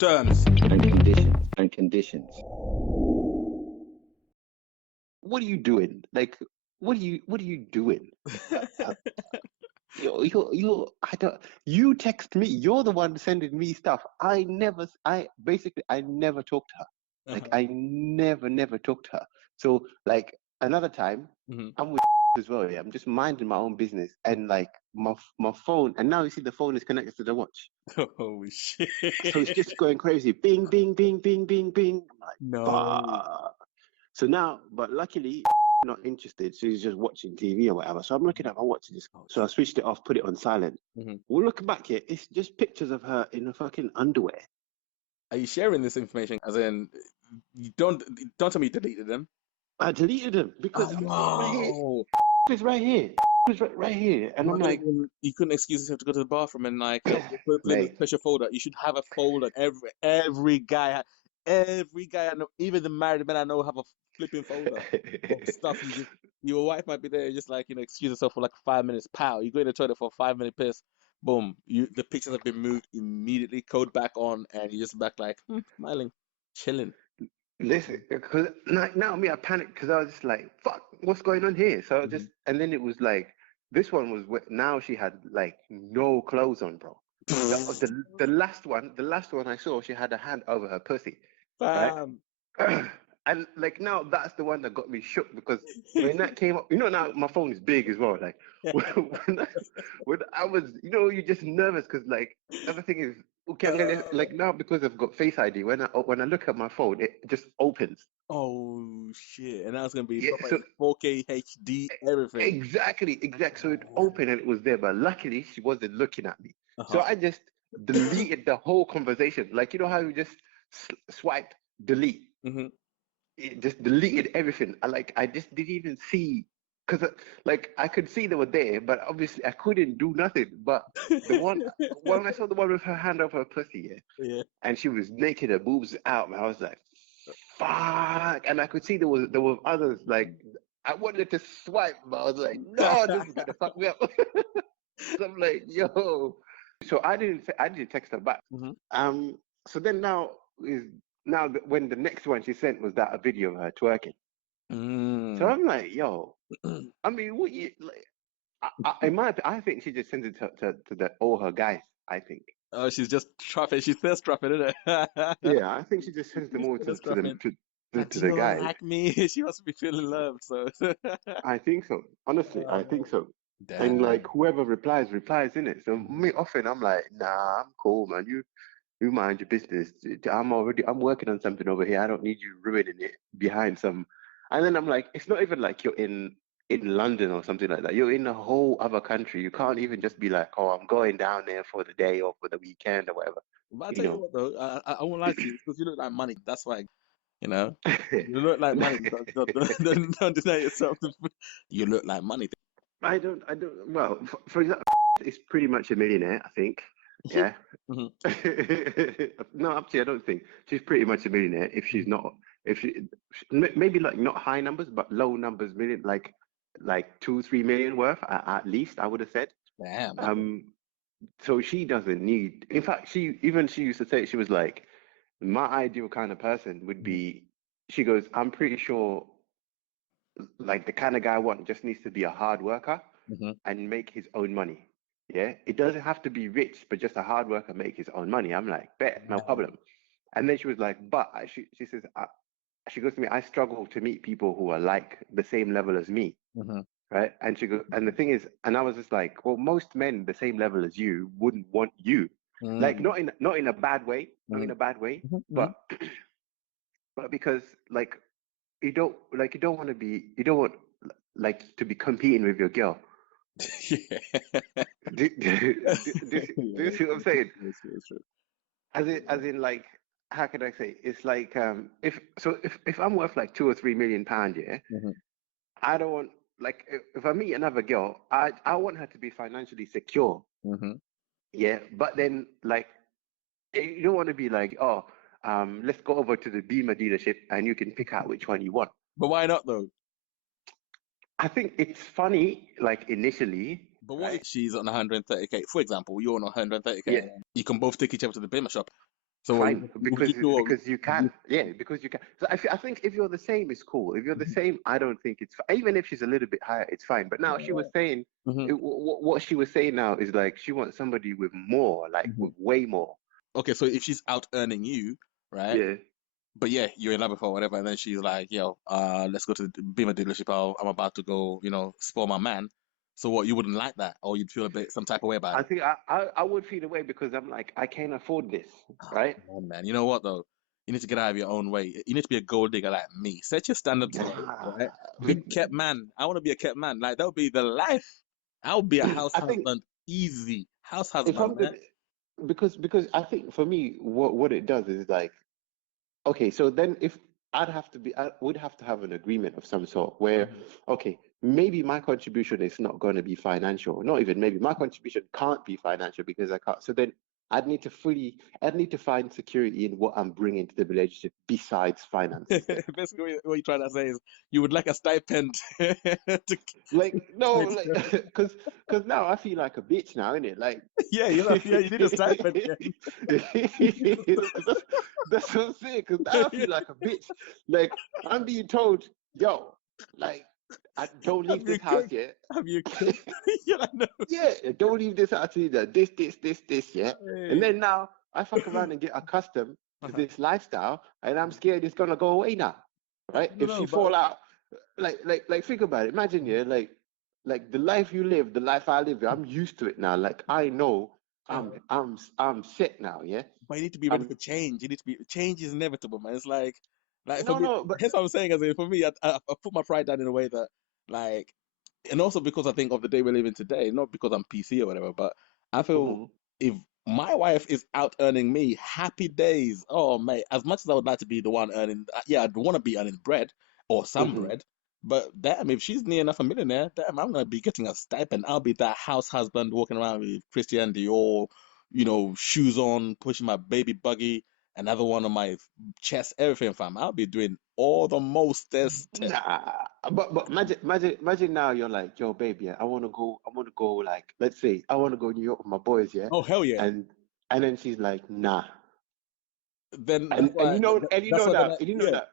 Terms and Conditions. What are you doing? Like, what are you doing? Uh, I don't, you text me. You're the one sending me stuff. I never talk to her. Like, Uh-huh. I never talk to her. So, like, another time, Hmm. I'm with as well. Yeah, I'm just minding my own business, and like my phone, and now you see the phone is connected to the watch, Oh shit. so it's just going crazy. Bing, bing, bing, bing, bing, bing. I'm like, No. fuck. So now, but luckily, not interested. She's just watching TV or whatever. So I'm looking at my watch. Oh So I shit. switched it off, put it on silent. Hmm. We'll look back here. It's just pictures of her in a fucking underwear. Are you sharing this information? As in, you don't tell me you deleted them. I deleted them Oh because I'm like, no. it's right here. It's right here. And I'm But like, then you couldn't excuse yourself to go to the bathroom and like put in a mate. special folder. You should have a folder. Every guy I know, even the married men I know, have a flipping folder of stuff. You just your wife might be there, just like excuse yourself for like 5 minutes. Pow, you go in the toilet for a 5 minute piss. Boom, the pictures have been moved immediately. Code back on, and you just back like smiling, chilling. Listen, because now me, I panicked because I was just like, fuck, what's going on here? So I Hmm. just, and then it was like, this one was, now she had like no clothes on, bro. The last one I saw, she had a hand over her pussy, right? Bam. And like now that's the one that got me shook because when that came up, now my phone is big as well. Like when I was, you're just nervous because like everything is okay. Like now because I've got Face ID, when I look at my phone, it just opens. Oh shit! And that's gonna be Yeah, proper so in 4K HD, everything. exactly. So it Oh. opened and it was there, but luckily she wasn't looking at me. So Uh-huh. I just deleted the whole conversation. Like how you just swipe delete. Hmm. It just deleted everything. I just didn't even see because like I could see they were there, but obviously I couldn't do nothing. But the one when I saw the one with her hand over her pussy, yeah, Yeah. and she was naked, her boobs out, man, I was like, fuck. And I could see there were others like I wanted to swipe, but I was like, no, this is gonna fuck me up. So I'm like, yo. So I didn't text her back. Hmm. Um. So then when the next one she sent was that a video of her twerking. So Mm. I'm like, yo. I mean, what you like? I think she just sends it to all her guys. I think. Oh, she's just trapping. She's thirst trapping, isn't it? Yeah, I think she just sends them She's all thirst to them trapping. to Do the you guys. like me? She must be feeling loved. So, I think so. Honestly, I think oh, so. And like damn. whoever replies in it. So me often I'm like, nah, I'm cool, man. You mind your business. I'm working on something over here. I don't need you ruining it behind some. And then I'm like, it's not even like you're in London or something like that. You're in a whole other country. You can't even just be like, oh, I'm going down there for the day or for the weekend or whatever. But I You tell you know. what, though, I won't lie to you because you look like money. That's why, you know, you look like money. Don't deny yourself. You look like money. I don't. Well, for example, is pretty much a millionaire, I think. Yeah. Hmm. No, actually, I don't think she's pretty much a millionaire. If she's not, if she maybe like not high numbers, but low numbers, million, like 2-3 million worth at least, I would have said. Damn. Um, so she doesn't need. In fact, she used to say she was like, my ideal kind of person would Hmm. be. She goes, I'm pretty sure, like the kind of guy I want just needs to be a hard worker Hmm. and make his own money. Yeah, it doesn't have to be rich, but just a hard worker make his own money. I'm like, bet, no problem. And then she was like, but she says, she goes to me, I struggle to meet people who are like the same level as me, Hmm. right? And she goes, and the thing is, and I was just like, well, most men the same level as you wouldn't want you, like Hmm. not in a bad way, not in Hmm. a bad way, Hmm. but but because like you don't want to be you don't want like to be competing with your girl. Yeah. Do you Yeah, see what I'm saying? it's true, it's true. As in, like, how can I say? It's like, if I'm worth like 2 or 3 million pounds, yeah, Hmm. I don't want, like, if I meet another girl, I want her to be financially secure, Hmm. yeah. But then, like, you don't want to be like, oh, let's go over to the Beamer dealership and you can pick out which one you want. But why not though? I think it's funny, like initially, But what if right? she's on 130K? For example, you're on 130K. Yeah. You can both take each other to the Bima shop. So what, Fine, would you do? because you can, yeah, because you can. So I think if you're the same, it's cool. If you're the same, I don't think it's even if she's a little bit higher, it's fine. But now she was saying, Mhm, what she was saying now is like she wants somebody with more, like mhm. with way more. Okay, so if she's out earning you, right? Yeah, But yeah, you're in love with her or whatever, and then she's like, yo, let's go to the Beamer dealership. I'm about to go, spoil my man. So what, you wouldn't like that, or you'd feel a bit some type of way about I it? think I would feel away because I'm like I can't afford this, right? Come on, man. You know what though? You need to get out of your own way. You need to be a gold digger like me. Set your standards low, right? Nah, Be a kept man. I want to be a kept man. Like that would be the life. I would be a house I think husband, easy house if husband, I'm man. gonna because I think for me what it does is like okay, so then if I would have to have an agreement of some sort where, Mhm. okay, maybe my contribution is not going to be financial. Not even maybe my contribution can't be financial because I can't. So then I'd need to find security in what I'm bringing to the relationship besides finances then. Basically, what you're trying to say is you would like a stipend to Like, no, make like, sure. because now I feel like a bitch now, innit? Like, Yeah, yeah, you need a stipend, Ken. that's, that's what I'm saying. Because now I feel like a bitch. Like, I'm being told, yo, like, I don't leave Have you this house cooked? yet. Have you cooked? Yeah, I know. Yeah, don't leave this house either. This, yeah. And Hey. then now I fuck around and get accustomed to Uh-huh. this lifestyle, and I'm scared it's gonna go away now, right? No, If no, she but fall out, like think about it. Imagine, yeah, like the life you live, the life I live, I'm used to it now. Like I know uh, I'm set now, yeah. but you need to be ready Um, for change. You need to be change is inevitable, man. It's like for no, me, no, but here's what I'm saying. As in, for me, I put my pride down in a way that like, and also because I think of the day we're living today, not because I'm PC or whatever, but I feel mhm, if my wife is out earning me, happy days. Oh, mate, as much as I would like to be the one earning, yeah, I'd want to be earning bread or some mhm. bread. But damn, if she's near enough a millionaire, damn, I'm gonna be getting a stipend. I'll be that house husband walking around with Christian Dior, shoes on, pushing my baby buggy, another one on my chest, everything, fam. I'll be doing all the mostest. Nah, but imagine now you're like, yo, baby, yeah, I wanna go, like, let's say I wanna go to New York with my boys, yeah, Oh hell yeah! and and then she's like, nah, Then and you that's know why then that, and you know yeah. that,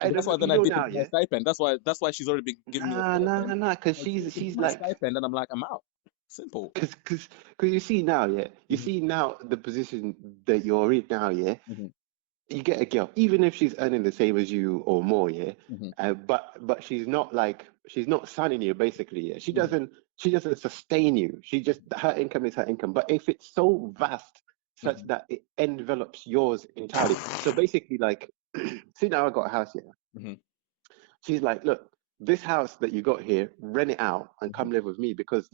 But that's why you then I know dip now, into my yeah, stipend. That's why she's already been giving me a stipend. nah, because I dip into she's my like, stipend and I'm like, I'm out. Simple. because you see now, yeah, you Hmm. see now the position that you're in now, yeah, Hmm. you get a girl, even if she's earning the same as you or more, yeah. Hmm. But she's not sunning you basically. Yeah, Hmm. she doesn't sustain you. She just her income is her income. But if it's so vast such Hmm. that it envelops yours entirely, so basically, like, see now I got a house here. Hmm. She's like, look, this house that you got here, rent it out and Hmm. come live with me because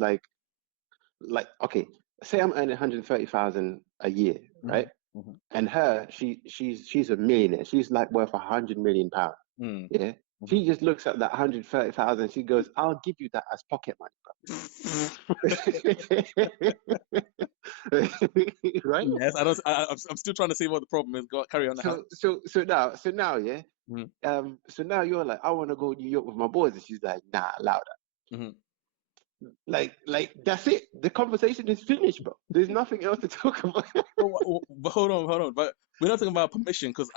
okay, say I'm earning 130,000 a year, Hmm. right? Hmm. And her, she's a millionaire. She's like worth £100 million. Hmm. Yeah. Hmm. She just looks at that 130,000. She goes, "I'll give you that as pocket money, bro." Right. Yes, I don't. I'm still trying to see what the problem is. Go carry on. How? So now, yeah. Hmm. So now you're like, I want to go to New York with my boys, and she's like, Nah, allow that. Hmm. Like that's it. The conversation is finished, bro. There's nothing else to talk about. But hold on. But we're not talking about permission because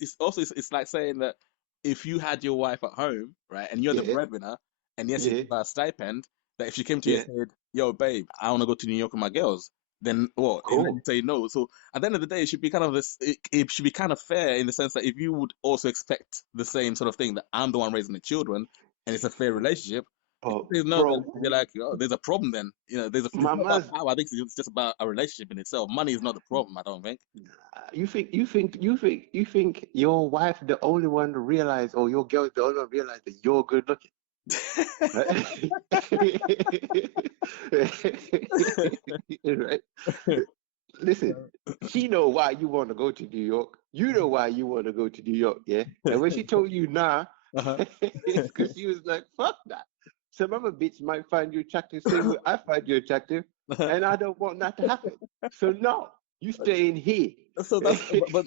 it's also it's like saying that if you had your wife at home, right, and you're the Yeah, breadwinner, and yes, you yeah, give her a stipend, that if she came to you and yeah. said, "Yo, babe, I want to go to New York with my girls," then what? And then you Cool. say no. So at the end of the day, it should be kind of this. It should be kind of fair in the sense that if you would also expect the same sort of thing that I'm the one raising the children, and it's a fair relationship. If But you say no, then you're bro, like, oh, there's a problem then. It's my not about man's power. I think it's just about a relationship in itself. Money is not the problem, I don't think. you think your wife the only one to realize, or your girl is the only one to realize that you're good looking, right? Right? Listen, she know why you want to go to New York. You know why you want to go to New York, yeah. And when she told you nah, Uh-huh. it's because she was like, "Fuck that." Some other bitch might find you attractive, same way I find you attractive, and I don't want that to happen. So no, you stay in here. So that's but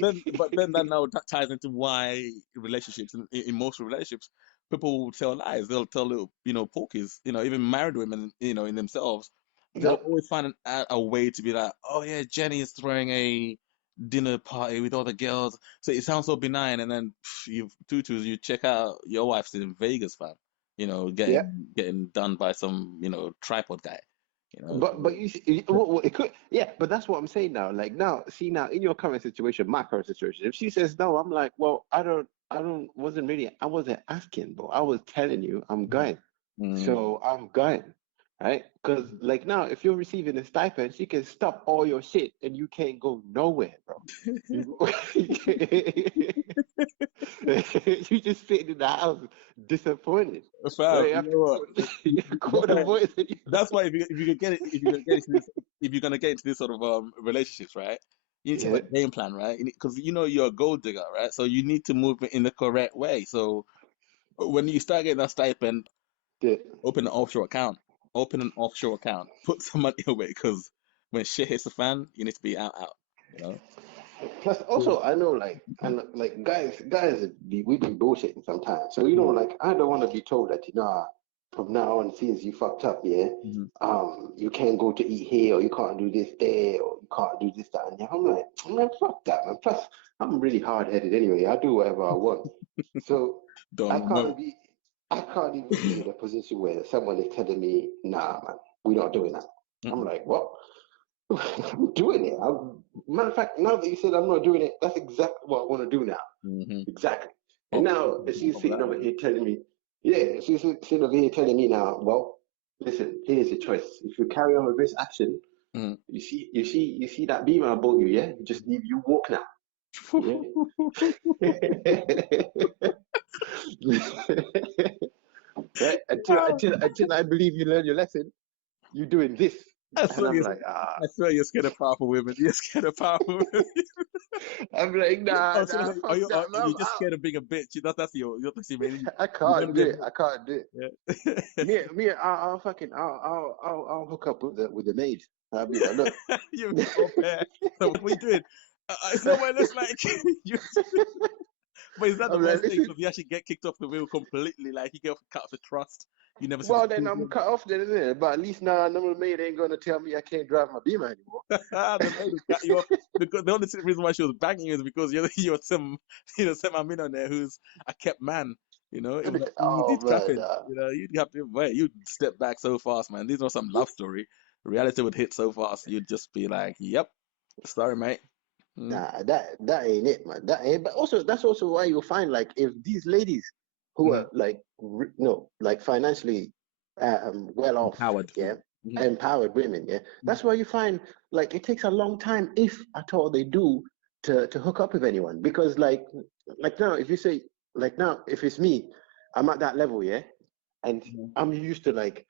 then that now ties into why relationships in most relationships people will tell lies. They'll tell little porkies. Even married women in themselves they'll Yep. always find a way to be like, oh yeah, Jenny is throwing dinner party with all the girls. So it sounds so benign, and then you tutus, you check out your wife's in Vegas, fam. Yeah. Getting done by some tripod guy. But you see, well, it could, yeah. But that's what I'm saying now. Like now, see now in your current situation, my current situation. If she says no, I'm like, well, I wasn't asking, but I was telling you I'm going, Mm. so I'm going, right? Because like now, if you're receiving a stipend, she can stop all your shit and you can't go nowhere, bro. You, you just sitting in the house disappointed. Fam, Right? You you have know to what? That's call the why. voice in you. That's why if you could get it, if you're gonna get into this sort of relationships, right? You need to have Yeah, a game plan, right? Because you're a gold digger, right? So you need to move it in the correct way. So when you start getting that stipend, yeah. open an offshore account. Open an offshore account. Put some money away because when shit hits the fan, you need to be out. You know. Plus, Mm. also, I know, like, and like, guys, we be bullshitting sometimes. So, like, I don't want to be told that, from now on, since you fucked up, yeah, Mhm. you can't go to eat here, or you can't do this there, or you can't do this, that, and the I'm like, man, fuck that, man. Plus, I'm really hard headed anyway. I do whatever I want. So, I Don't know. can't be, I can't even be in a position where someone is telling me, nah, man, we're not doing that. I'm Mm-mm. like, what? I'm doing it. Matter of fact, now that you said I'm not doing it, that's exactly what I want to do now. Mm-hmm. Exactly. And Up, now she's up sitting that over way. here telling me, yeah, she's sitting over here telling me now, well, listen, here's your choice. If you carry on with this action, Mm. you see that beamer I bought you, yeah? You just leave you walk now. Yeah. Right? Until I believe you learn your lesson, you're doing this. I And swear I'm you. like, I swear you're scared of powerful women. You're scared of powerful women. I'm like, I nah, was gonna nah, say, fuck are that, man. you just scared of being a bitch? That's your main. I You want can't to do be a it. I can't do it. bitch. I'll hook up with the maid. I'll be like, look. Yeah. You au pair. So what are you doing? It's not what it looks like. you, but is that the I'm like, worst thing? listen. Because you actually get kicked off the wheel completely. Like you get cut off the trust. You never see the Well, then I'm children. cut off then, isn't it? But at least now, the maid ain't gonna tell me I can't drive my Beamer anymore. The lady got you off because the only reason why she was banging you is because you're some some millionaire who's a kept man. It was like Oh easy man, tapping. You'd have to wait. You'd step back so fast, man. These are some love story. Reality would hit so fast. You'd just be like, "Yep, sorry, mate." Mm, nah, that ain't it, man. That ain't. But also, that's also why you'll find like if these ladies who mm, are like no, like financially well off, empowered. yeah, Hmm. empowered women, yeah. That's why you find like it takes a long time, if at all they do, to hook up with anyone because like now if you say like now if it's me, I'm at that level, yeah, and Hmm. I'm used to like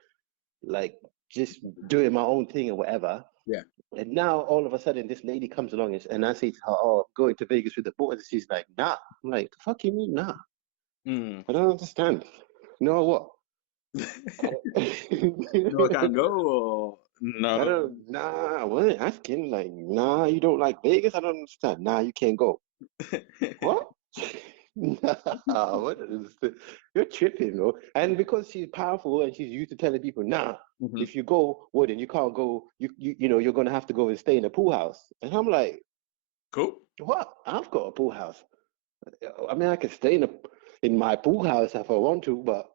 just doing my own thing or whatever. Yeah. And now all of a sudden this lady comes along and I say to her, "Oh, I'm going to Vegas with the boys." And she's like, "Nah." I'm like, "The fuck you mean, nah?" Mm. I don't understand. You know what? No, I can't go. Or, I no. don't. Nah, I wasn't asking. Like, nah, you don't like Vegas? I don't understand. Nah, you can't go. What? Nah, what is this? You're tripping, bro. And because she's powerful and she's used to telling people, nah, Hmm. if you go, well, then you can't go. You're gonna have to go and stay in a pool house. And I'm like, Cool. what? I've got a pool house. I mean, I can stay in my pool house if I want to, but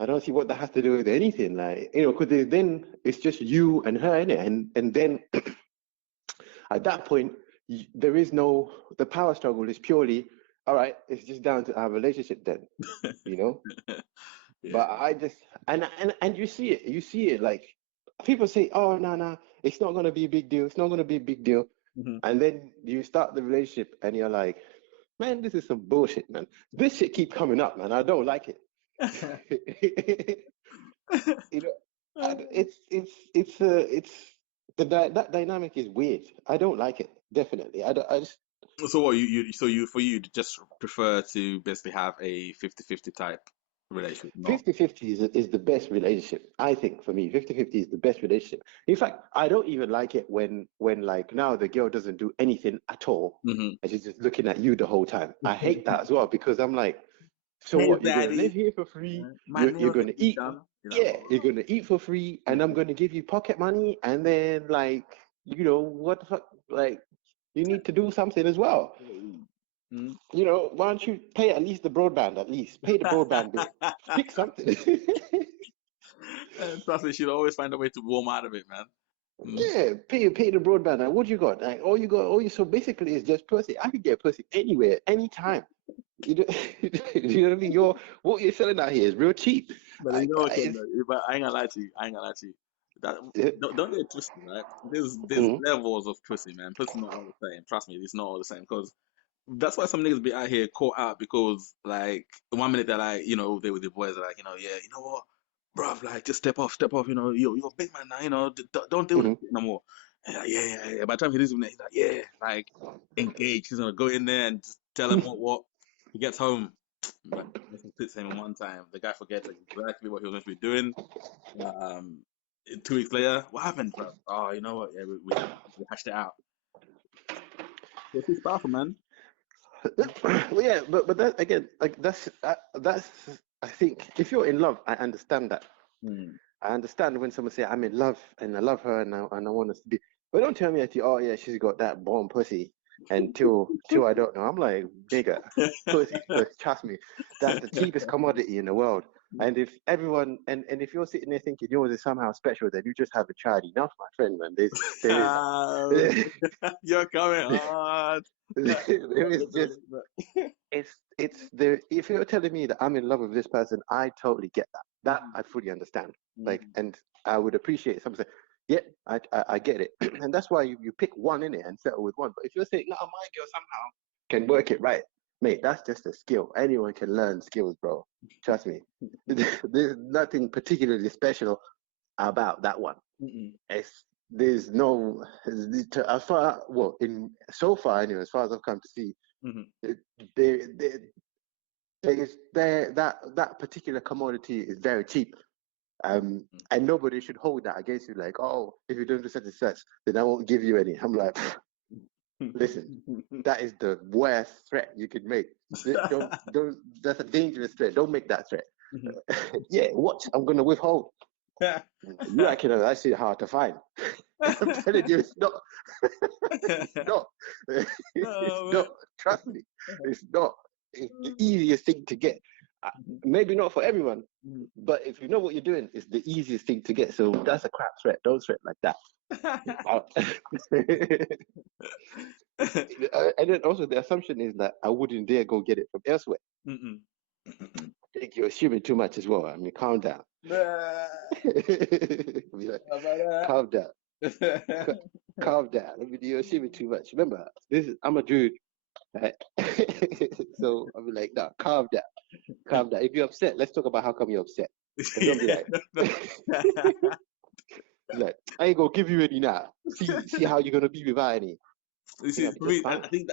I don't see what that has to do with anything. Like, because then it's just you and her in it, and then at that point, there is no the power struggle is purely all right. It's just down to our relationship then, you know. Yeah. But I just and you see it like people say, oh no no, it's not gonna be a big deal. It's not gonna be a big deal, Hmm. and then you start the relationship and you're like, man, this is some bullshit, man. This shit keep coming up, man. I don't like it. You know, it's that dynamic is weird. I don't like it. Definitely. I just So what so you for you just prefer to basically have a 50-50 type relationship, not 50-50 is the best relationship. I think for me, 50-50 is the best relationship. In fact, I don't even like it when like now the girl doesn't do anything at all hmm. and she's just looking at you the whole time. I hate that as well because I'm like, so Hey what? You're gonna live daddy, here for free. my You're nails need gonna to be eat. done. Yeah, you're gonna eat for free, and I'm gonna give you pocket money, and then like, what the fuck? Like, you need to do something as well. Mm. You know, why don't you pay at least the broadband? At least pay the broadband bill. Pick something. Trust me, she'll always find a way to warm out of it, man. Mm. Yeah, pay the broadband. Like, what you got? Like, all you. So basically, it's just pussy. I could get pussy anywhere, anytime. You know, you know what I mean? What you're selling out here is real cheap. But you Like, know what, Ken, it's, but I ain't gonna lie to you. I ain't gonna lie to you. That yeah. don't get it twisted, right? There's Mhm, levels of pussy, man. Pussy not all the same. Trust me, it's not all the same. Because that's why some niggas be out here caught out because like 1 minute they're like, they with the boys are like, yeah, you know what, bruv, like just step off, you're a big man now, don't deal with mhm. the shit no more. And like, yeah. By the time he leaves him there, he's like, yeah, like engaged. He's gonna go in there and just tell him what. He gets home, but nothing fits him in one time. The guy forgets exactly what he was going to be doing. Um, 2 weeks later, what happened, bruv? Oh, you know what? Yeah, we hashed it out. This is powerful, man. Well, yeah, but that again, like that's I think if you're in love, I understand that. Hmm. I understand when someone say I'm in love and I love her and I want us to be. But don't tell me that oh yeah, she's got that bomb pussy until I don't know. I'm like, nigga, pussy's pussy. Trust me, that's the cheapest commodity in the world. And if everyone and if you're sitting there thinking yours is somehow special, then you just haven't tried enough, my friend, man. There is You're coming hard. there is just it's there. If you're telling me that I'm in love with this person, I totally get that. That I fully understand. Like, and I would appreciate someone saying, "Yeah, I get it," and that's why you pick one in it and settle with one. But if you're saying, "No, my girl somehow can work it right," mate, that's just a skill. Anyone can learn skills, bro. Trust me. There's nothing particularly special about that one. Mm-mm. There's no as far well in so far anyway, as far as I've come to see, Mhm. there, there, that particular commodity is very cheap. And nobody should hold that against you. Like, oh, if you don't do such and such, then I won't give you any. I'm like, listen, that is the worst threat you could make. Don't. That's a dangerous threat. Don't make that threat. Yeah, what? I'm gonna withhold. You reckon that shit hard to find? I'm telling you, it's not. It's not. It's Oh not. Trust me, it's not. It's the easiest thing to get. Uh, man. Maybe not for everyone, but if you know what you're doing, it's the easiest thing to get. So that's a crap threat. Don't threat like that. And then also the assumption is that I wouldn't dare go get it from elsewhere. Mm-mm. I think you're assuming too much as well. I mean, calm down. Nah, Be like, how about calm down. that? Calm down. I mean, you're assuming too much. Remember, I'm a dude, right? So I'll be like, no, calm down. Calm down. If you're upset, let's talk about how come you're upset. But don't be Yeah. like, like, I ain't gonna give you any now. See how you're gonna be without any. You I think see, I'll be for just me, I fine. think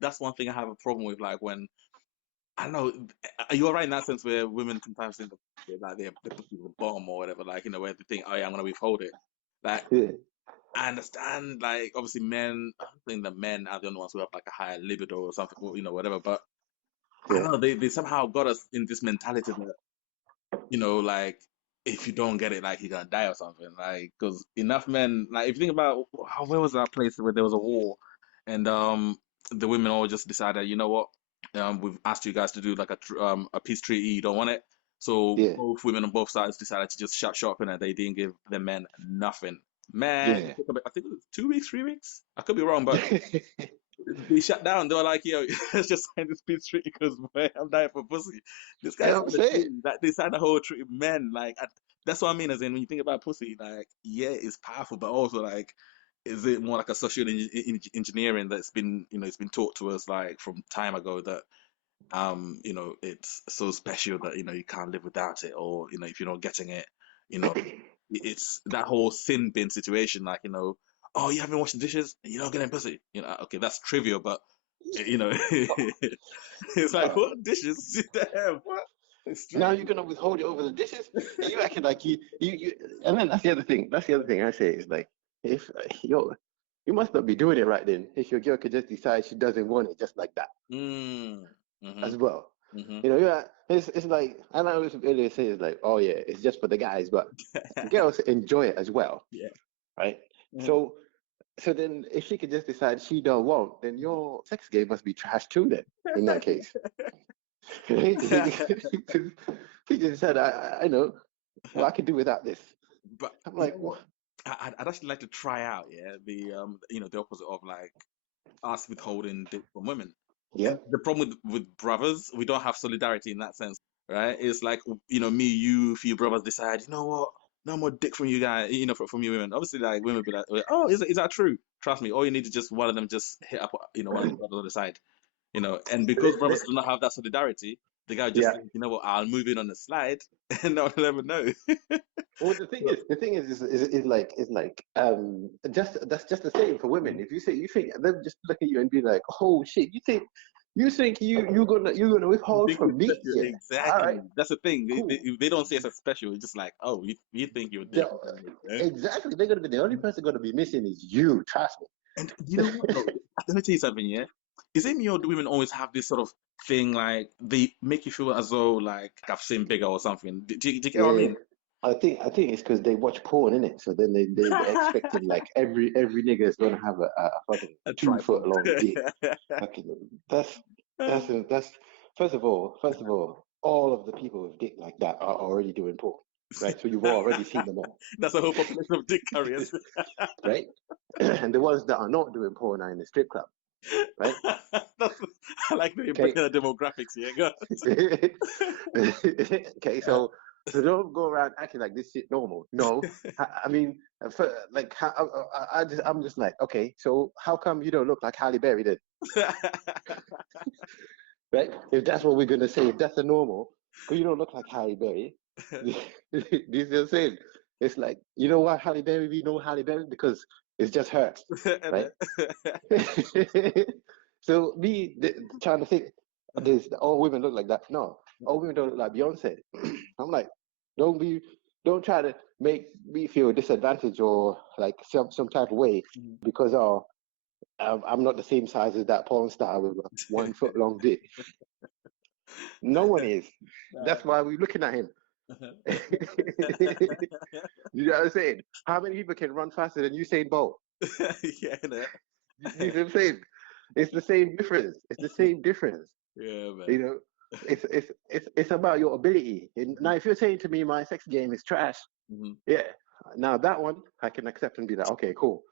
that's one thing I have a problem with. Like when I don't know, you're right in that sense where women sometimes think that they're pussy the bomb or whatever. Like where they think, oh yeah, I'm gonna withhold it. Like Yeah, I understand, like obviously men. I think that men are the only ones who have like a higher libido or something, or, whatever. But I yeah, don't know, they somehow got us in this mentality that like if you don't get it, like you're gonna die or something. Like, because enough men, like if you think about where was that place where there was a war, and the women all just decided, you know what, we've asked you guys to do like a peace treaty, you don't want it, so yeah, both women on both sides decided to just shut shop and they didn't give the men nothing. Man, it yeah. took I think it was 2 weeks, 3 weeks. I could be wrong, but they shut down. They were like, "Yo, let's just sign this peace treaty because I'm dying for pussy." This You guy know what I'm signed a saying? treaty. Like they signed a whole treaty. Men, like that's what I mean. As in, when you think about pussy, like yeah, it's powerful, but also like, is it more like a social engineering that's been, it's been taught to us like from time ago that it's so special that you can't live without it, or if you're not getting it, you know, it's that whole sin bin situation, like oh, you haven't washed the dishes and you're not getting pussy, okay, that's trivial, but it's like Oh, what dishes? Damn, what? it's Now trivial. you're gonna withhold it over the dishes? You acting like and then that's the other thing. That's the other thing I say is like, if you must not be doing it right then. If your girl could just decide she doesn't want it just like that Mm. Mm-hmm. as well. Mm-hmm. It's like, and I was earlier say it's like, oh yeah, it's just for the guys, but girls enjoy it as well, Yeah. right? Mhm. So So then, if she could just decide she don't want, then your sex game must be trash too. Then, in that case, right? She just said, I know, well, I could do without this. But I'm you like, know what? what? I'd actually like to try out, yeah, the opposite of like us withholding dick from women. And Yep. the problem with brothers, we don't have solidarity in that sense, right? It's like, me, you, a few brothers decide, you know what, no more dick from you guys, from you women. Obviously, like women be like, oh, is that true? Trust me, all you need is just one of them just hit up, one of the brothers on the side, and because brothers do not have that solidarity, the guy just Yeah. think, you know what, I'll move in on the slide, and I'll never know. Well, So, the thing is like, just that's just the same for women. If you say you think they'll just look at you and be like, oh shit, you think you're gonna you withhold think you're from me? special. Yeah. All Exactly. right, That's the thing. cool. They don't see us as special. It's just like, oh, you think you're The, different than me. Eh? exactly. They're gonna be the only person gonna be missing is you. Trust And you me. know what though? Let me tell you something, yeah? Is it me or do women always have this sort of thing like they make you feel as though like I've seen bigger or something? Do you get what I Yeah. mean? I think it's because they watch porn in it, so then they're expecting like every nigga is gonna have a fucking A 2 foot tripod. long dick. Okay, that's that's first of all, all of the people with dick like that are already doing porn, right? So you've already seen them all, That's a whole population of dick carriers. right? And the ones that are not doing porn are in the strip club, right? That's, I like the Okay, breaking the demographics here. Go. okay, so don't go around acting like this shit normal. No, I mean, like, I'm just like, okay, so how come you don't look like Halle Berry then, right? If that's what we're gonna say, if that's the normal, because you don't look like Halle Berry. This is the same. It's like, you know why Halle Berry? We know Halle Berry because it's just her, right? So trying to think, all women look like that. No, all women don't look like Beyonce. I'm like, don't be, don't try to make me feel disadvantaged or like some type of way because I'm not the same size as that porn star with a 1 foot long dick. No one is. That's why we're looking at him. You know what I'm saying? How many people can run faster than Usain Bolt? Yeah, innit? You know what I'm saying? It's the same difference. It's the same difference. Yeah, You man. know, it's about your ability. And now, if you're saying to me my sex game is trash, Mhm. yeah, now that one I can accept and be like, okay, cool,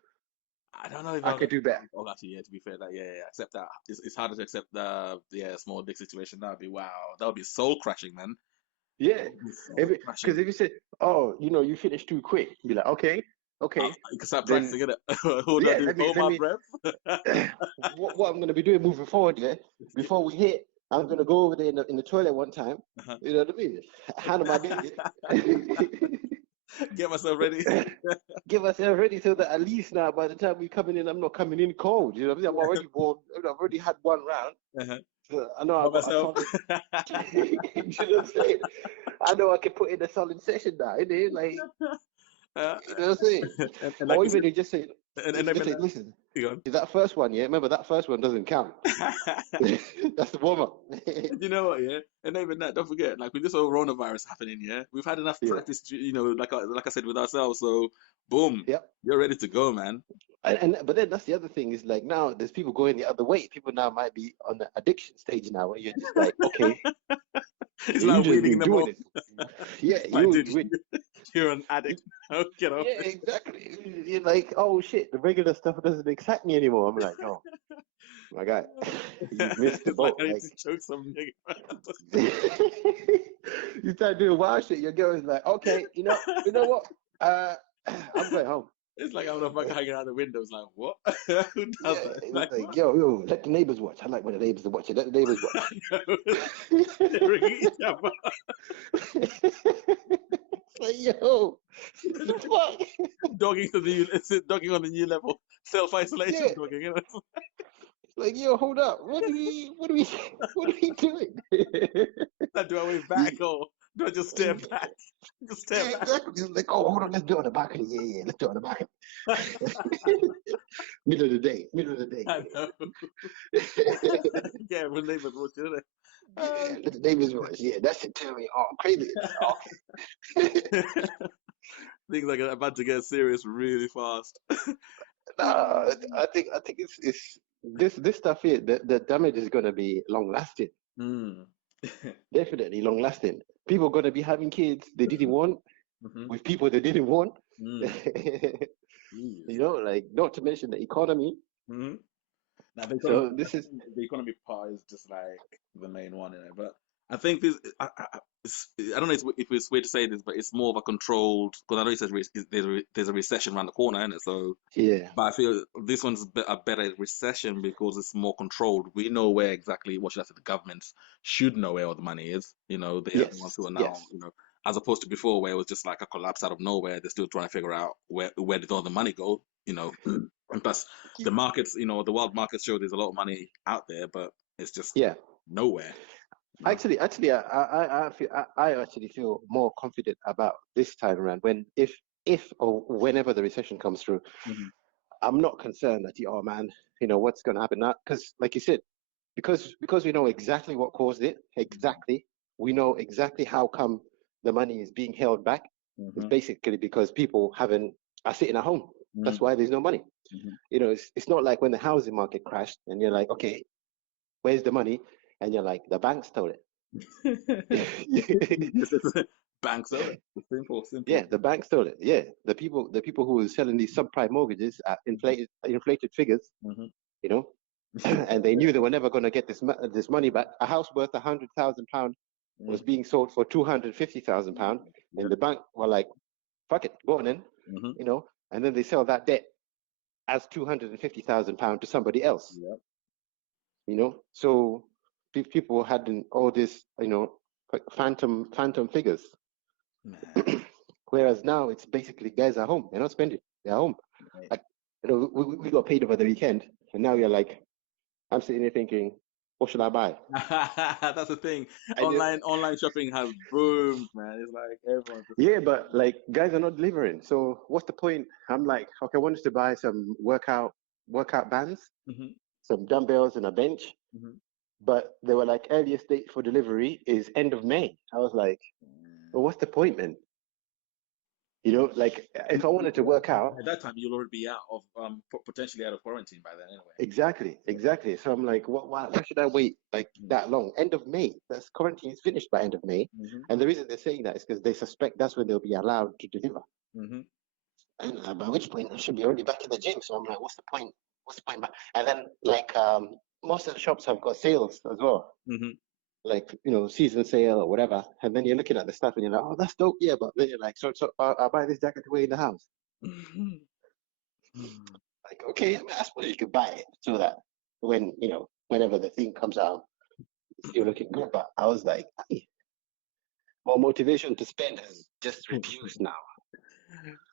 I don't know if I I was could do better. actually, yeah, to be fair, like, yeah, accept that. It's harder to accept the small dick situation. That would be wow. That would be soul crashing, man. That Yeah, would be soul because crashing. if you say, oh, you finished too quick, be like, okay, okay, You can start then practicing it. What do I yeah, do? Hold let my me breath. what I'm gonna be doing moving forward, yeah, before we hit, I'm gonna go over there in the toilet one time. You know what I mean? Handle my business. Get myself ready. Get myself ready so that at least now by the time we coming in, I'm not coming in cold. You know what I mean? I'm Yeah. already warm. I've already had one round. Uh-huh. So I know I By got a myself. solid. You know what I'm saying? I know I can put in a solid session now. Innit? Like, Uh, you know what I'm saying? and like Or you said, even and they just even say, listen, hang on. that first one, yeah. Remember that first one doesn't count. That's the warm up. And you know what, yeah? And even that, don't forget, like with this whole coronavirus happening, yeah, we've had enough Yeah. practice, like I said, with ourselves. So, boom, Yep. you're ready to go, man. And but then that's the other thing is like now there's people going the other way. People now might be on the addiction stage now where you're just like, okay, It's yeah, you like just weaning been them doing off. it. Yeah, Like, you dude, you're an addict. Get off. yeah, exactly. You're like, oh shit, the regular stuff doesn't excite me anymore. I'm like, oh my God, you've missed the It's like boat. I need Like to choke some nigga. you start doing wild shit, your girl is like, okay, you know what? I'm going home. It's like I'm a fucker Right? hanging out the windows. Like, what? Who does Yeah, that? It's it's like, like, what? yo, let the neighbors watch. I like when the neighbors are watching. Let the neighbors I watch. know. Staring at each other. It's like, yo, the fuck? Dogging to the dogging on the new level. Self isolation Yeah, dogging. it's like, yo, hold up. What are we doing? Like, do I wave back You- or do I just stare back? Just stare yeah, back. exactly. It's like, oh, hold on, let's do it on the balcony. Yeah, let's do it on the balcony. Middle of the day, middle of the day. I know. Yeah, when neighbors watching it. Yeah, let the neighbors watch. Yeah, that should turn me on. Crazy. Okay. Things like about to get serious really fast. No, I think it's this stuff here. The damage is gonna be long lasting. Mm. Definitely long lasting. People gonna be having kids they didn't want Hmm. with people they didn't want. Mm. Jeez. Like not to mention the economy. Hmm. Now the economy, So I this is think the economy part is just like the main one in it. But I think this, I don't know if it's weird to say this, but it's more of a controlled. Because I know it says there's a recession around the corner, isn't it? So, yeah, but I feel this one's a better recession because it's more controlled. We know where exactly, what should I say, the governments should know where all the money is. They are the ones yes, who are now, yes, as opposed to before where it was just like a collapse out of nowhere. They're still trying to figure out where did all the money go. And plus the markets, the world markets show there's a lot of money out there, but it's just yeah. nowhere. You know. Actually, I actually feel more confident about this time around when if or whenever the recession comes through. Hmm. I'm not concerned that, oh man, what's going to happen now? Because, like you said, because we know exactly what caused it, exactly, we know exactly how come the money is being held back. It's Hmm. basically because people haven't are sitting at home. That's Hmm. why there's no money. Hmm. It's not like when the housing market crashed and you're like, okay, where's the money? And you're like, the bank stole it. Banks owe it. Simple, Yeah, simple. the bank stole it. Yeah, the people who were selling these subprime mortgages at inflated figures, Hmm. you know, and they knew they were never going to get this money back. A house worth £100,000 was Hmm. being sold for £250,000, and Yep. the bank were like, "Fuck it, go on then," Hmm. and then they sell that debt as £250,000 to somebody else, Yep. So people had all this, like phantom figures, Man, whereas now it's basically guys are home. They're not spending. They're home. right. Like, we got paid over the weekend, and now you're like, I'm sitting here thinking, what should I buy? That's the thing. And Online shopping has boomed, man. It's like everyone's just yeah, but like guys are not delivering. So what's the point? I'm like, okay, I wanted to buy some workout bands, like, some dumbbells, and a bench, hmm. but they were like earliest date for delivery is end of May. I was like, well, what's the point, man? Like if I wanted to work out, At that time, you'll already be out of potentially out of quarantine by then, anyway. exactly. So I'm like, why should I wait like that long? End of May. That's quarantine is finished by end of May, Hmm. and the reason they're saying that is because they suspect that's when they'll be allowed to deliver. Hmm. And by which point I should be already back in the gym. So I'm like, what's the point? What's the point? And then like most of the shops have got sales as well, Hmm. like season sale or whatever. And then you're looking at the stuff and you're like, oh, that's dope, yeah. But then you're like, so I'll buy this jacket to wear in the house. Hmm. Like, okay, I suppose you could buy it so that whenever the thing comes out, you're looking good. But I was like, hey, my motivation to spend has just reduced now.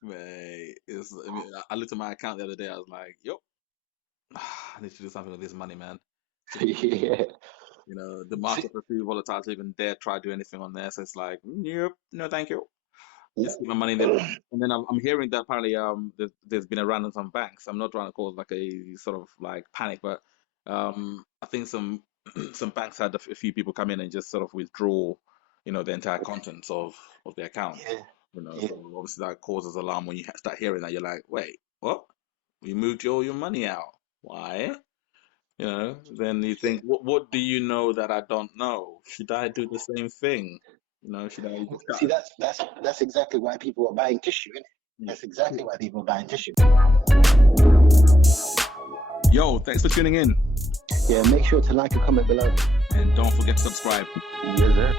Man, I mean, I looked at my account the other day. I was like, "Yo, I need to do something with this money, man." Just Yeah. the markets are too volatile to even dare try to do anything on there. So it's like, nope, no, thank you. Just keep my money in the bank. And then I'm hearing that apparently there's been a run on some banks. I'm not trying to cause like a sort of like panic, but I think some some banks had a few people come in and just sort of withdraw, the entire contents of their account. Yeah. Yeah. So obviously that causes alarm when you start hearing that. You're like, wait, what? You moved your money out? Why? Then you think, what do you know that I don't know? Should I do the same thing? Should I just See, cut? that's exactly why people are buying tissue, innit? Yeah. That's exactly why people are buying tissue. Yo, thanks for tuning in. Yeah, make sure to like and comment below. And don't forget to subscribe. Yes, sir.